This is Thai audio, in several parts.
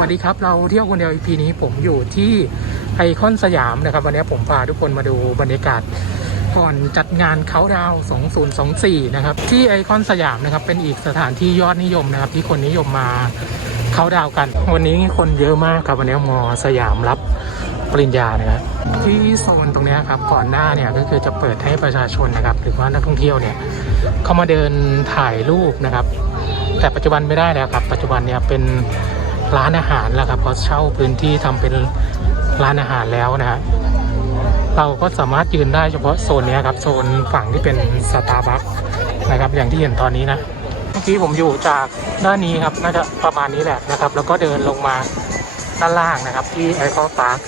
วัสดีครับ เราเที่ยวคนเดียว EP นี้ผมอยู่ที่ไอคอนสยามนะครับ วันนี้ผมพาทุกคนมาดูบรรยากาศก่อนจัดงานเขาดาวน์2024 นะครับ ที่ไอคอนสยามนะครับ เป็นอีกสถานที่ยอดนิยมนะครับ ที่คนนิยมมาเขาดาวกัน วันนี้คนเยอะมากครับวันนี้มอสยามรับปริญญานะครับที่โซนตรงนี้ครับก่อนหน้าเนี่ยก็คือจะเปิดให้ประชาชนนะครับ หรือว่านักท่องเที่ยวเนี่ยเข้ามาเดินถ่ายรูปนะครับ แต่ปัจจุบันไม่ได้แล้วครับ ปัจจุบันเนี่ยเป็น ร้านอาหารแล้วครับเพราะเช่าพื้นที่ทำเป็นร้านอาหารแล้วนะฮะเราก็สามารถยืนได้เฉพาะโซนนี้ครับโซนฝั่งที่เป็นสตาร์บัคนะครับ อย่างที่เห็นตอนนี้นะเมื่อกี้ผมอยู่จากด้านนี้ครับน่าจะประมาณนี้แหละนะครับ แล้วก็เดินลงมาด้านล่างนะครับ ที่ไอคอนพาร์ค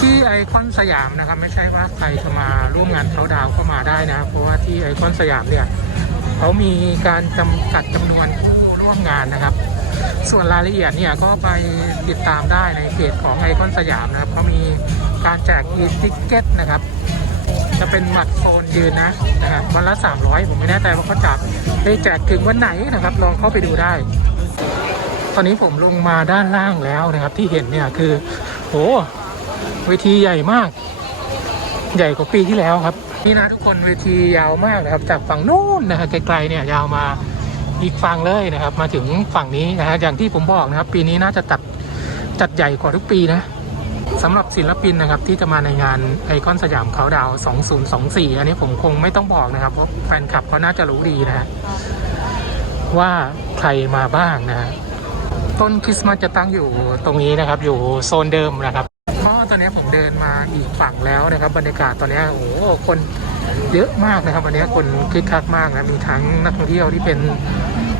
ที่ไอคอนสยามนะครับ ไม่ใช่ว่าใครจะมาร่วมงานเขาดาวน์เข้ามาได้นะเพราะว่าที่ไอคอนสยามเนี่ยเขามีการจำกัดจำนวน ร่วมงานนะครับ ส่วนรายละเอียดเนี่ยก็ไปติดตามได้ในเพจของไอคอนสยามนะครับเขามีการแจกอีติเก็ตนะครับ จะเป็นบัตรโซนยืนนะนะครับวันละ 300 ผมไม่แน่ใจว่าเขาจับได้แจกถึงวันไหนนะครับ ลองเข้าไปดูได้ ตอนนี้ผมลงมาด้านล่างแล้วนะครับ ที่เห็นเนี่ยคือโหเวทีใหญ่มาก ใหญ่กว่าปีที่แล้วครับนี่นะทุกคนเวทียาวมากนะครับ จากฝั่งนู้นนะฮะไกลๆเนี่ยยาวมา อีกฝั่งเลยนะครับ มาถึงฝั่งนี้นะฮะอย่างที่ผมบอกนะครับ ปีนี้น่าจะจัดจัดใหญ่กว่าทุกปีนะสำหรับศิลปินนะครับที่จะมาในงานไอคอนสยามเขาดาวน์2024 อันนี้ผมคงไม่ต้องบอกนะครับเพราะแฟนคลับเขาน่าจะรู้ดีนะฮะว่าใครมาบ้างนะฮะต้นคริสต์มาสจะตั้งอยู่ตรงนี้นะครับ อยู่โซนเดิมนะครับเพราะตอนนี้ผมเดินมาอีกฝั่งแล้วนะครับ บรรยากาศตอนนี้โอ้โหคนเยอะมากนะครับ วันนี้คนคึกคักมากนะมีทั้งนักท่องเที่ยวที่เป็น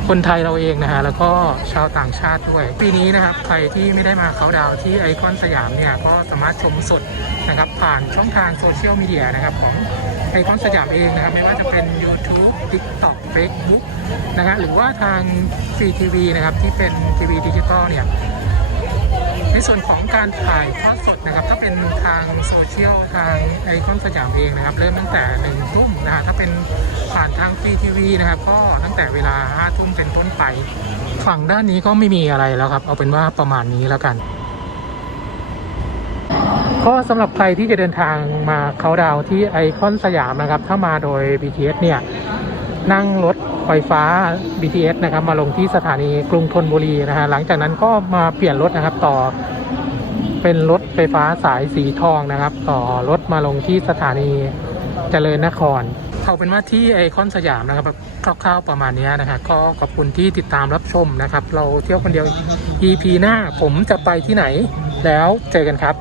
คนไทยเราเองนะฮะแล้วก็ชาวต่างชาติด้วย ปีนี้นะครับใครที่ไม่ได้มาเขาดาวที่ไอคอนสยามเนี่ยก็สามารถชมสดนะครับผ่านช่องทางโซเชียลมีเดียนะครับของไอคอนสยามเองนะครับไม่ว่าจะเป็น YouTube TikTok Facebook นะฮะหรือว่าทางฟรีทีวีนะครับที่เป็นทีวีดิจิตอลเนี่ย ในส่วนของการถ่ายทอดสดนะครับ ถ้าเป็นทางโซเชียลทางไอคอนสยามเองนะครับ เริ่มตั้งแต่หนึ่งทุ่มนะฮะถ้าเป็นผ่านทางฟรีทีวีนะครับ ก็ตั้งแต่เวลาห้าทุ่มเป็นต้นไป ฝั่งด้านนี้ก็ไม่มีอะไรแล้วครับ เอาเป็นว่าประมาณนี้แล้วกัน ก็สำหรับใครที่จะเดินทางมาเขาดาวที่ไอคอนสยามนะครับ ถ้ามาโดย BTS เนี่ยนั่งรถ ไฟฟ้า BTS นะครับมาลงที่สถานีกรุงธนบุรีนะฮะหลังจากนั้นก็มาเปลี่ยนรถนะครับต่อเป็นรถไฟฟ้าสายสีทองนะครับ ต่อรถมาลงที่สถานีเจริญนคร เอาเป็นว่าที่ไอคอนสยามนะครับแบบคร่าวๆประมาณนี้นะฮะก็ขอบคุณที่ติดตามรับชมนะครับ เราเที่ยวคนเดียว EP หน้าผมจะไปที่ไหนแล้วเจอกันครับ